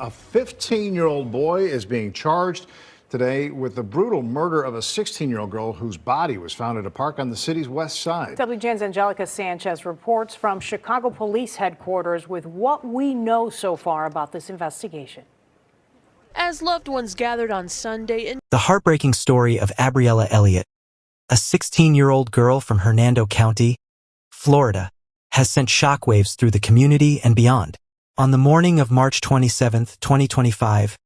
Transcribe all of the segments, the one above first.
A 15-year-old boy is being charged today with the brutal murder of a 16-year-old girl whose body was found at a park on the city's west side. WGN's Angelica Sanchez reports from Chicago Police Headquarters with what we know so far about this investigation. As loved ones gathered on Sunday, the heartbreaking story of Abbriella Elliott, a 16-year-old girl from Hernando County, Florida, has sent shockwaves through the community and beyond. On the morning of March 27, 2025,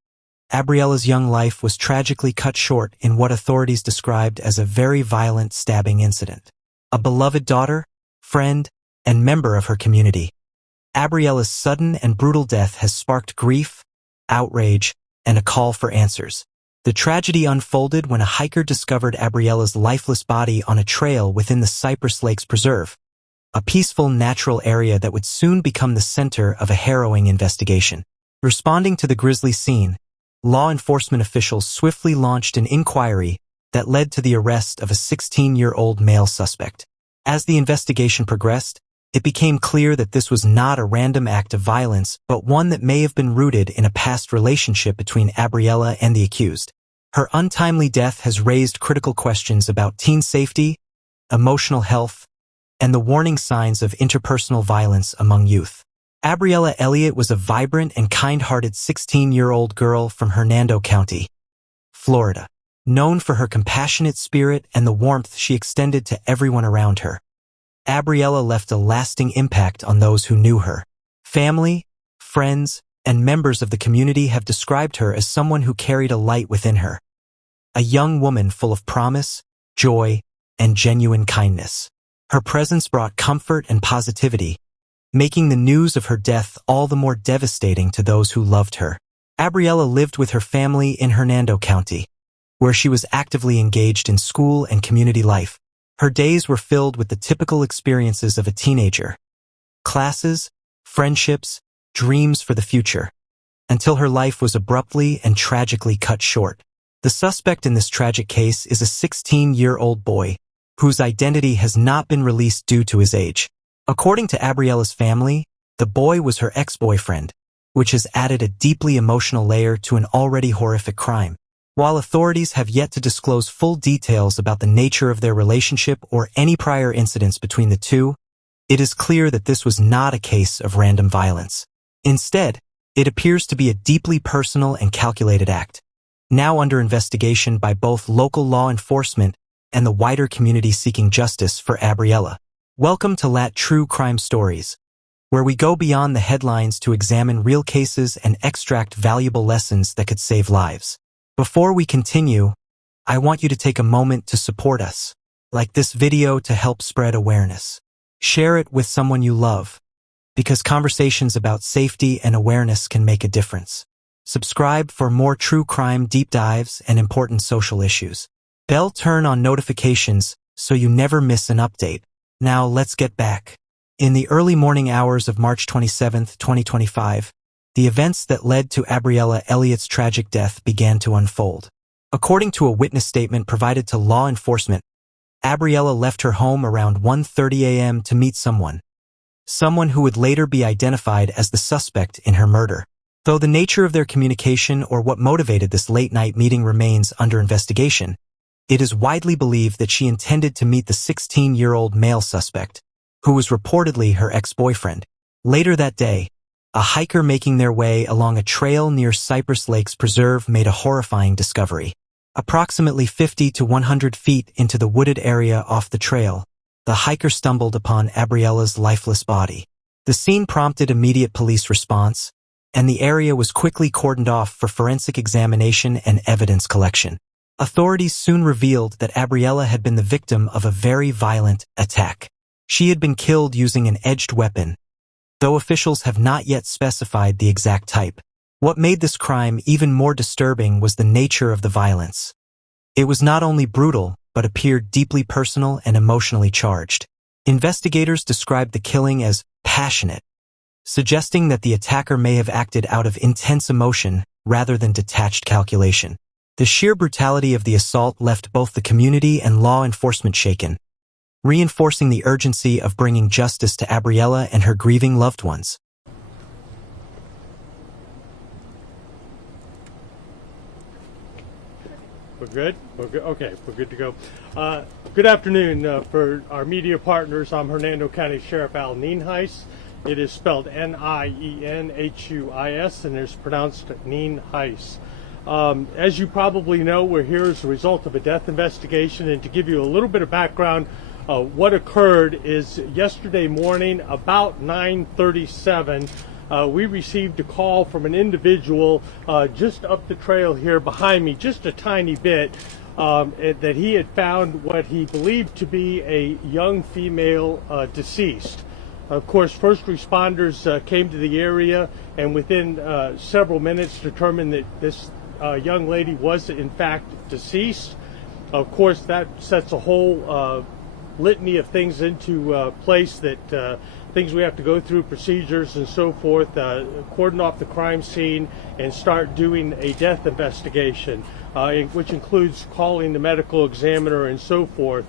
Abbriella's young life was tragically cut short in what authorities described as a very violent stabbing incident. A beloved daughter, friend, and member of her community, Abbriella's sudden and brutal death has sparked grief, outrage, and a call for answers. The tragedy unfolded when a hiker discovered Abbriella's lifeless body on a trail within the Cypress Lakes Preserve, a peaceful natural area that would soon become the center of a harrowing investigation. Responding to the grisly scene, law enforcement officials swiftly launched an inquiry that led to the arrest of a 16-year-old male suspect. As the investigation progressed, it became clear that this was not a random act of violence, but one that may have been rooted in a past relationship between Abbriella and the accused. Her untimely death has raised critical questions about teen safety, emotional health, and the warning signs of interpersonal violence among youth. Abbriella Elliott was a vibrant and kind-hearted 16-year-old girl from Hernando County, Florida, known for her compassionate spirit and the warmth she extended to everyone around her. Abbriella left a lasting impact on those who knew her. Family, friends, and members of the community have described her as someone who carried a light within her, a young woman full of promise, joy, and genuine kindness. Her presence brought comfort and positivity, making the news of her death all the more devastating to those who loved her. Abbriella lived with her family in Hernando County, where she was actively engaged in school and community life. Her days were filled with the typical experiences of a teenager: classes, friendships, dreams for the future, until her life was abruptly and tragically cut short. The suspect in this tragic case is a 16-year-old boy, whose identity has not been released due to his age. According to Abbriella's family, the boy was her ex-boyfriend, which has added a deeply emotional layer to an already horrific crime. While authorities have yet to disclose full details about the nature of their relationship or any prior incidents between the two, it is clear that this was not a case of random violence. Instead, it appears to be a deeply personal and calculated act, now under investigation by both local law enforcement and the wider community seeking justice for Abbriella. Welcome to LAT True Crime Stories, where we go beyond the headlines to examine real cases and extract valuable lessons that could save lives. Before we continue, I want you to take a moment to support us. Like this video to help spread awareness. Share it with someone you love, because conversations about safety and awareness can make a difference. Subscribe for more true crime deep dives and important social issues. Bell turn on notifications so you never miss an update. Now let's get back. In the early morning hours of March 27, 2025, the events that led to Abbriella Elliott's tragic death began to unfold. According to a witness statement provided to law enforcement, Abbriella left her home around 1:30 a.m. to meet someone who would later be identified as the suspect in her murder. Though the nature of their communication or what motivated this late-night meeting remains under investigation, it is widely believed that she intended to meet the 16-year-old male suspect, who was reportedly her ex-boyfriend. Later that day, a hiker making their way along a trail near Cypress Lakes Preserve made a horrifying discovery. Approximately 50 to 100 feet into the wooded area off the trail, the hiker stumbled upon Abbriella's lifeless body. The scene prompted immediate police response, and the area was quickly cordoned off for forensic examination and evidence collection. Authorities soon revealed that Abbriella had been the victim of a very violent attack. She had been killed using an edged weapon, though officials have not yet specified the exact type. What made this crime even more disturbing was the nature of the violence. It was not only brutal, but appeared deeply personal and emotionally charged. Investigators described the killing as passionate, suggesting that the attacker may have acted out of intense emotion rather than detached calculation. The sheer brutality of the assault left both the community and law enforcement shaken, reinforcing the urgency of bringing justice to Abbriella and her grieving loved ones. We're good? We're good? Okay, we're good to go. Good afternoon for our media partners. I'm Hernando County Sheriff Al Nienhuis. It is spelled Nienhuis and it's pronounced Nienhuis. As you probably know, we're here as a result of a death investigation, and to give you a little bit of background, what occurred is yesterday morning about 9:37, we received a call from an individual just up the trail here behind me, just a tiny bit, that he had found what he believed to be a young female deceased. Of course, first responders came to the area and within several minutes determined that this young lady was in fact deceased. Of course, that sets a whole litany of things into place, that things we have to go through, procedures and so forth, cordon off the crime scene and start doing a death investigation, which includes calling the medical examiner and so forth.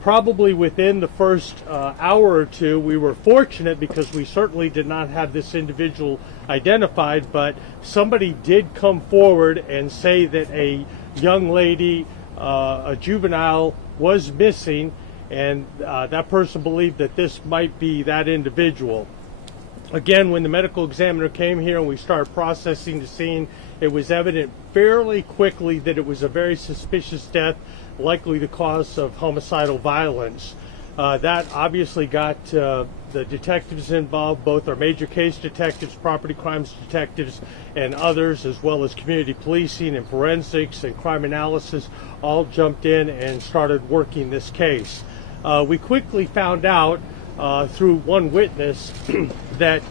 Probably within the first hour or two, we were fortunate because we certainly did not have this individual identified, but somebody did come forward and say that a young lady, a juvenile, was missing, and that person believed that this might be that individual. Again, when the medical examiner came here and we started processing the scene, it was evident fairly quickly that it was a very suspicious death, likely the cause of homicidal violence. That obviously got the detectives involved, both our major case detectives, property crimes detectives, and others, as well as community policing and forensics and crime analysis, all jumped in and started working this case. We quickly found out through one witness that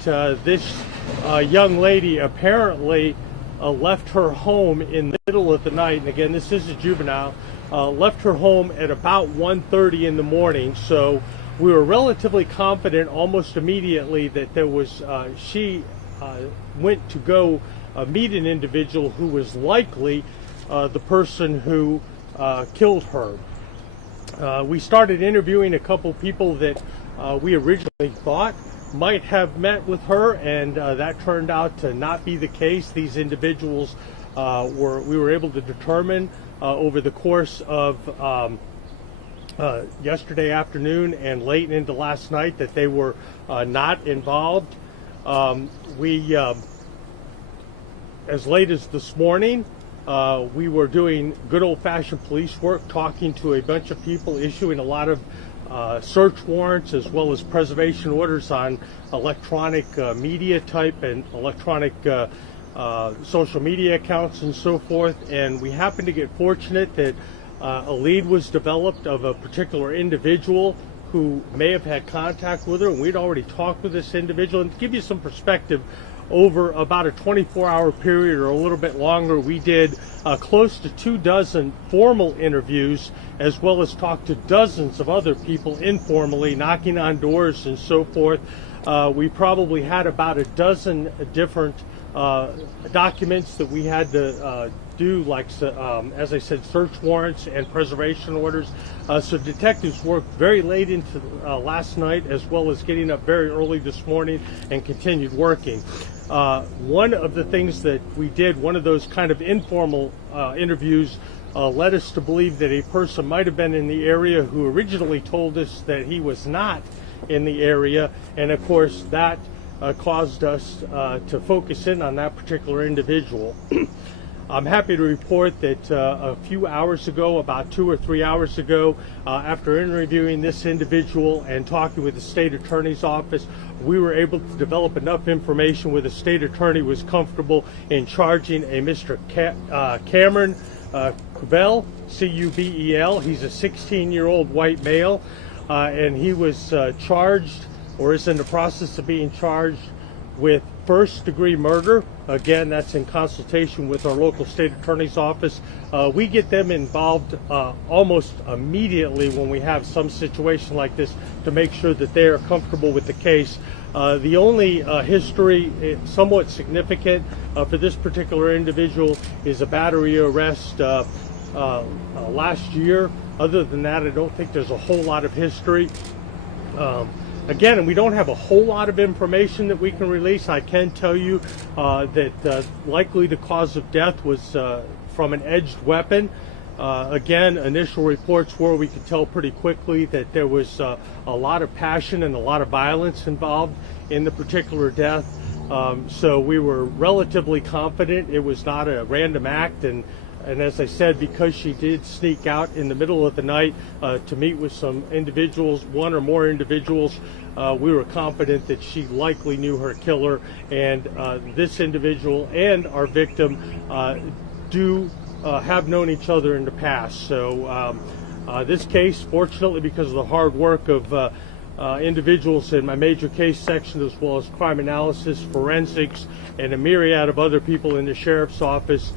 this young lady apparently left her home in the middle of the night, and again, this is a juvenile, left her home at about 1:30 in the morning. So we were relatively confident almost immediately that there was, she went to go meet an individual who was likely the person who killed her. We started interviewing a couple people that we originally thought might have met with her, and that turned out to not be the case. These individuals we were able to determine over the course of yesterday afternoon and late into last night that they were not involved. As late as this morning, we were doing good old-fashioned police work, talking to a bunch of people, issuing a lot of search warrants as well as preservation orders on electronic media type and electronic social media accounts and so forth. And we happened to get fortunate that a lead was developed of a particular individual who may have had contact with her, and we'd already talked with this individual. And to give you some perspective, over about a 24-hour period or a little bit longer, we did close to 24 formal interviews, as well as talked to dozens of other people informally, knocking on doors and so forth. We probably had about a dozen different documents that we had to do, like, as I said, search warrants and preservation orders. So detectives worked very late into last night, as well as getting up very early this morning and continued working. One of the things that we did, one of those kind of informal interviews, led us to believe that a person might have been in the area who originally told us that he was not in the area, and of course that caused us to focus in on that particular individual. I'm happy to report that a few hours ago, about 2 or 3 hours ago, after interviewing this individual and talking with the state attorney's office, we were able to develop enough information where the state attorney was comfortable in charging a Mr. Cameron Cubel, C-U-B-E-L. He's a 16-year-old white male, and he was charged, or is in the process of being charged, with first-degree murder. Again, that's in consultation with our local state attorney's office. We get them involved almost immediately when we have some situation like this to make sure that they are comfortable with the case. The only history somewhat significant for this particular individual is a battery arrest last year. Other than that, I don't think there's a whole lot of history. Again, and we don't have a whole lot of information that we can release. I can tell you that likely the cause of death was from an edged weapon. Again, initial reports were we could tell pretty quickly that there was a lot of passion and a lot of violence involved in the particular death. So we were relatively confident it was not a random act, and as I said, because she did sneak out in the middle of the night to meet with some individuals, one or more individuals, we were confident that she likely knew her killer, and this individual and our victim do have known each other in the past. So this case, fortunately, because of the hard work of individuals in my major case section, as well as crime analysis, forensics, and a myriad of other people in the sheriff's office,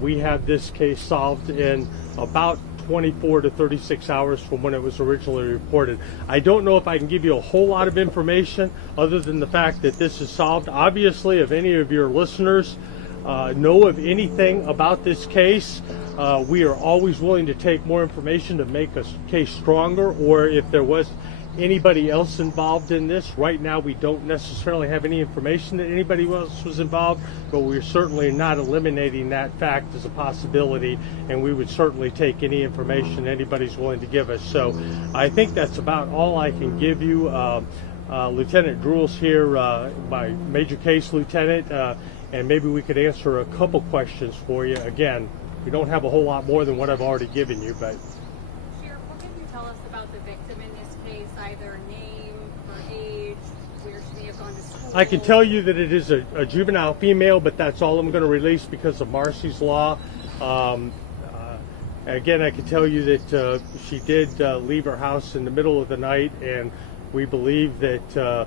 we have this case solved in about 24 to 36 hours from when it was originally reported. I don't know if I can give you a whole lot of information other than the fact that this is solved. Obviously, if any of your listeners know of anything about this case, we are always willing to take more information to make a case stronger, or if there was anybody else involved in this. Right now we don't necessarily have any information that anybody else was involved, but we're certainly not eliminating that fact as a possibility, and we would certainly take any information anybody's willing to give us. So I think that's about all I can give you. Lieutenant Drew's here, my major case lieutenant, and maybe we could answer a couple questions for you. Again, we don't have a whole lot more than what I've already given you, but Sheriff, what can you tell us about the victim in this case, either name, her age, where she may have gone to school? I can tell you that it is a juvenile female, but that's all I'm going to release because of Marcy's Law. Again, I can tell you that she did leave her house in the middle of the night, and we believe that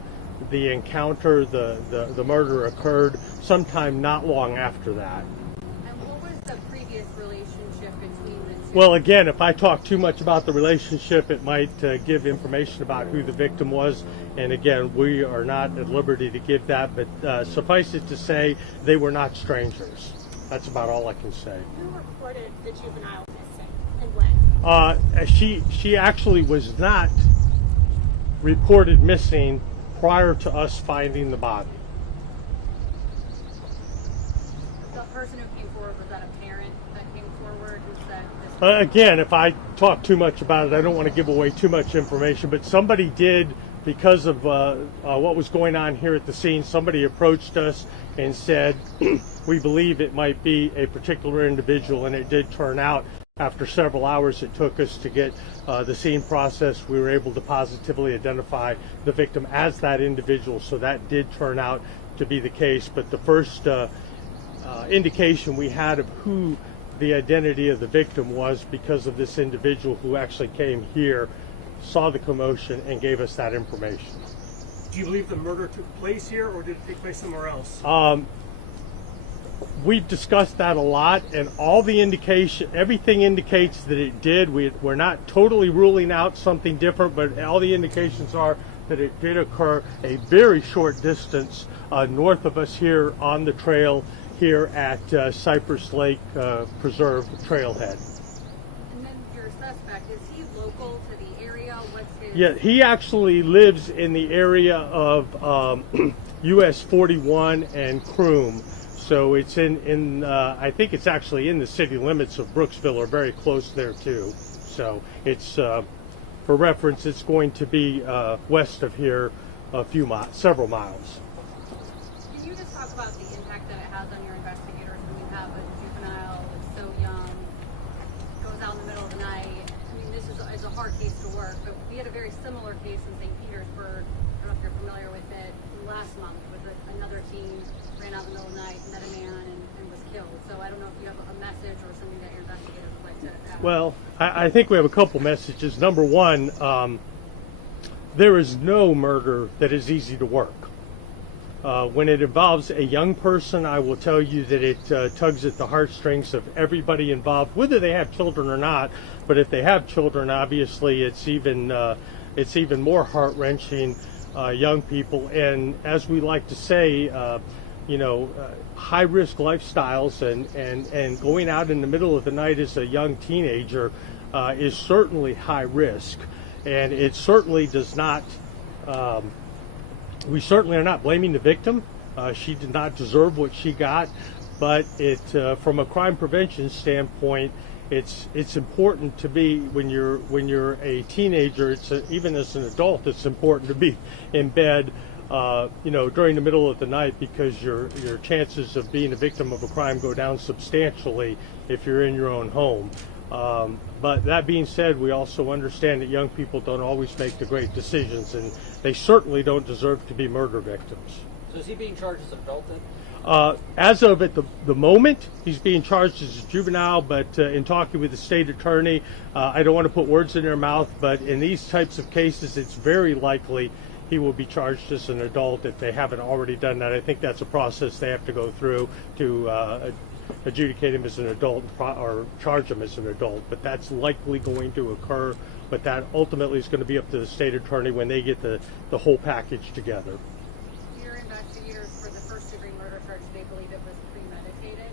the encounter, the murder occurred sometime not long after that. And what was the previous relationship between the two? Well, again, if I talk too much about the relationship, it might give information about who the victim was. And again, we are not at liberty to give that, but suffice it to say, they were not strangers. That's about all I can say. Who reported the juvenile missing and when? She actually was not reported missing prior to us finding the body. The person who came forward, was that a parent that came forward who said this? Again, if I talk too much about it, I don't want to give away too much information, but somebody did, because of what was going on here at the scene, somebody approached us and said, we believe it might be a particular individual, and it did turn out. After several hours it took us to get the scene process, we were able to positively identify the victim as that individual, so that did turn out to be the case. But the first indication we had of who the identity of the victim was because of this individual who actually came here, saw the commotion, and gave us that information. Do you believe the murder took place here, or did it take place somewhere else? We've discussed that a lot, and all the indication, everything indicates that it did. We're not totally ruling out something different, but all the indications are that it did occur a very short distance north of us here on the trail here at Cypress Lake Preserve Trailhead. And then your suspect, is he local to the area? What's his? Yeah, he actually lives in the area of US 41 and Croom. So it's in I think it's actually in the city limits of Brooksville, or very close there too. So it's, for reference, it's going to be west of here several miles. Can you just talk about the impact that it has on your investigators when you have a juvenile that's so young, goes out in the middle of the night? I mean, this is a hard case to work, but we had a very similar case in St. Petersburg. I don't know if you're familiar with it. Last month, with another teen ran out in the middle of the night, met a man, and was killed. So I don't know if you have a message or something that your investigators would like to add. Well, I think we have a couple messages. Number one, there is no murder that is easy to work. When it involves a young person, I will tell you that it tugs at the heartstrings of everybody involved, whether they have children or not. But if they have children, obviously it's even more heart-wrenching. Young people, and as we like to say, high-risk lifestyles, and going out in the middle of the night as a young teenager is certainly high risk, and it certainly does not. We certainly are not blaming the victim. She did not deserve what she got, but from a crime prevention standpoint, it's important to be when you're a teenager. Even as an adult, it's important to be in bed, during the middle of the night, because your chances of being a victim of a crime go down substantially if you're in your own home. But that being said, we also understand that young people don't always make the great decisions, and they certainly don't deserve to be murder victims. So is he being charged as an adult then? As of at the moment, he's being charged as a juvenile, but in talking with the state attorney, I don't want to put words in their mouth, but in these types of cases, it's very likely he will be charged as an adult if they haven't already done that. I think that's a process they have to go through to adjudicate him as an adult or charge him as an adult, but that's likely going to occur. But that ultimately is going to be up to the state attorney when they get the whole package together. Your investigators for the first-degree murder charge, they believe it was premeditated?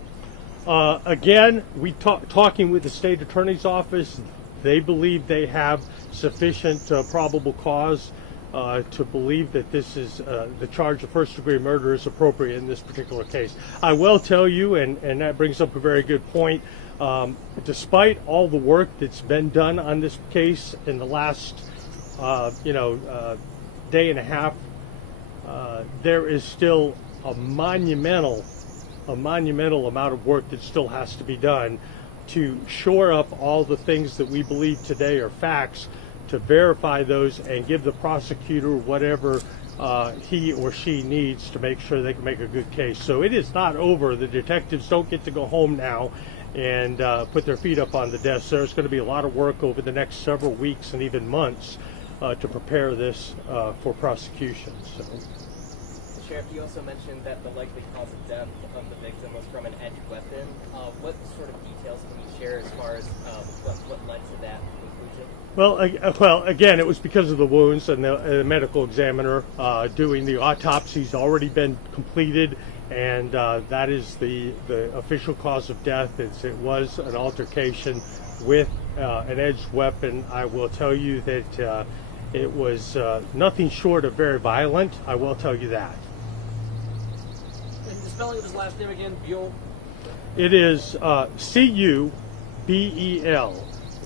Again, talking with the state attorney's office, they believe they have sufficient probable cause to believe that this is the charge of first-degree murder is appropriate in this particular case. I will tell you, and that brings up a very good point, despite all the work that's been done on this case in the last day and a half, there is still a monumental amount of work that still has to be done to shore up all the things that we believe today are facts, to verify those and give the prosecutor whatever he or she needs to make sure they can make a good case. So it is not over. The detectives don't get to go home now and put their feet up on the desk. There's going to be a lot of work over the next several weeks and even months to prepare this for prosecution. So. Sheriff, you also mentioned that the likely cause of death of the victim was from an edged weapon. What sort of details can you share as far as what led to that conclusion? Well, again, it was because of the wounds, and the medical examiner doing the autopsy's already been completed, and that is the official cause of death. It was an altercation with an edged weapon. I will tell you that it was nothing short of very violent. I will tell you that. And the spelling of his last name again, Buell? It is Cubel,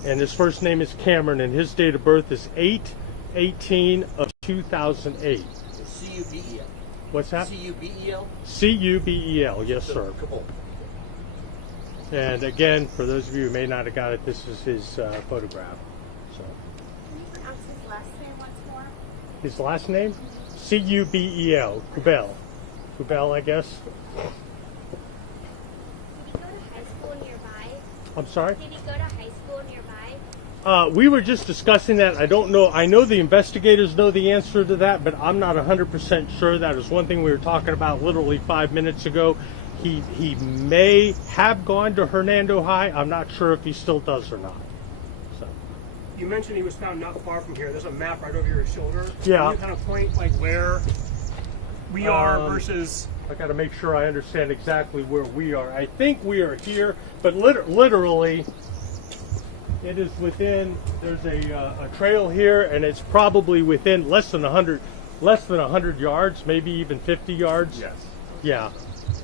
and his first name is Cameron, and his date of birth is 8/18/2008. Cubel. What's that? Cubel? Cubel, yes, sir. And again, for those of you who may not have got it, this is his photograph. So. Can you pronounce his last name once more? His last name? Cubel. Cubel, I guess. Did he go to high school nearby? I'm sorry? Did he go to high school nearby? We were just discussing that. I don't know. I know the investigators know the answer to that, but I'm not 100% sure. That is one thing we were talking about literally 5 minutes ago. He may have gone to Hernando High. I'm not sure if he still does or not. So. You mentioned he was found not far from here. There's a map right over your shoulder. Yeah. Can you kind of point like where we are versus... I got to make sure I understand exactly where we are. I think we are here, but literally, it is within. There's a trail here, and it's probably within less than 100 yards, maybe even 50 yards. Yes. Yeah.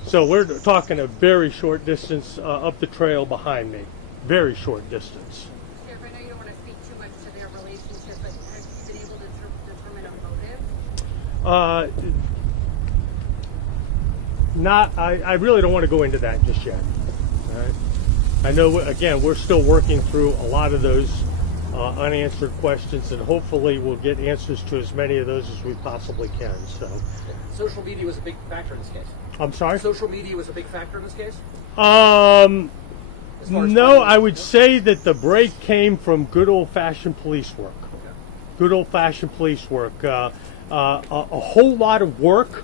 So we're talking a very short distance up the trail behind me. Very short distance. Sheriff, I know you don't want to speak too much to their relationship, but have you been able to determine a motive? I really don't want to go into that just yet. All right. I know, again, we're still working through a lot of those unanswered questions, and hopefully we'll get answers to as many of those as we possibly can. So, social media was a big factor in this case. I'm sorry? Social media was a big factor in this case? No, I would say that the break came from good old-fashioned police work. Okay. Good old-fashioned police work. A whole lot of work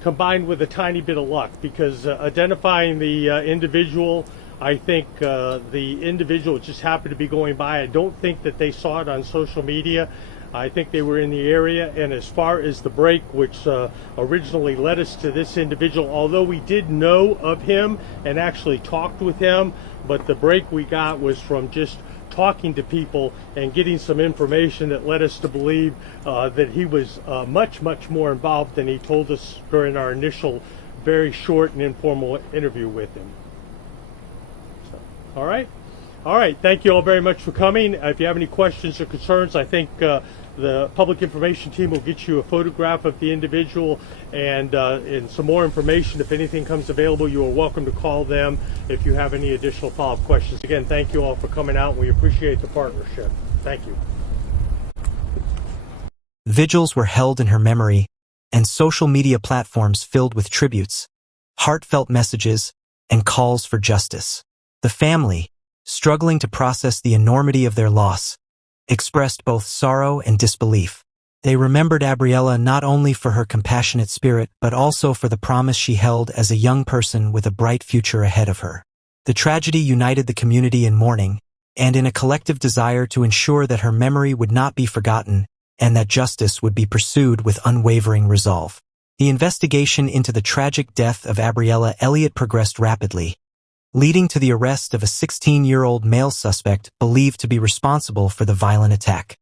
combined with a tiny bit of luck, because identifying the individual, I think the individual just happened to be going by. I don't think that they saw it on social media. I think they were in the area, and as far as the break, which originally led us to this individual, although we did know of him and actually talked with him, but the break we got was from just talking to people and getting some information that led us to believe that he was much more involved than he told us during our initial very short and informal interview with him. So, all right. All right. Thank you all very much for coming. If you have any questions or concerns, I think the public information team will get you a photograph of the individual and some more information. If anything comes available, you are welcome to call them if you have any additional follow-up questions. Again, thank you all for coming out. We appreciate the partnership. Thank you. Vigils were held in her memory, and social media platforms filled with tributes, heartfelt messages, and calls for justice. The family, struggling to process the enormity of their loss, expressed both sorrow and disbelief. They remembered Abbriella not only for her compassionate spirit, but also for the promise she held as a young person with a bright future ahead of her. The tragedy united the community in mourning, and in a collective desire to ensure that her memory would not be forgotten and that justice would be pursued with unwavering resolve. The investigation into the tragic death of Abbriella Elliott progressed rapidly, leading to the arrest of a 16-year-old male suspect believed to be responsible for the violent attack.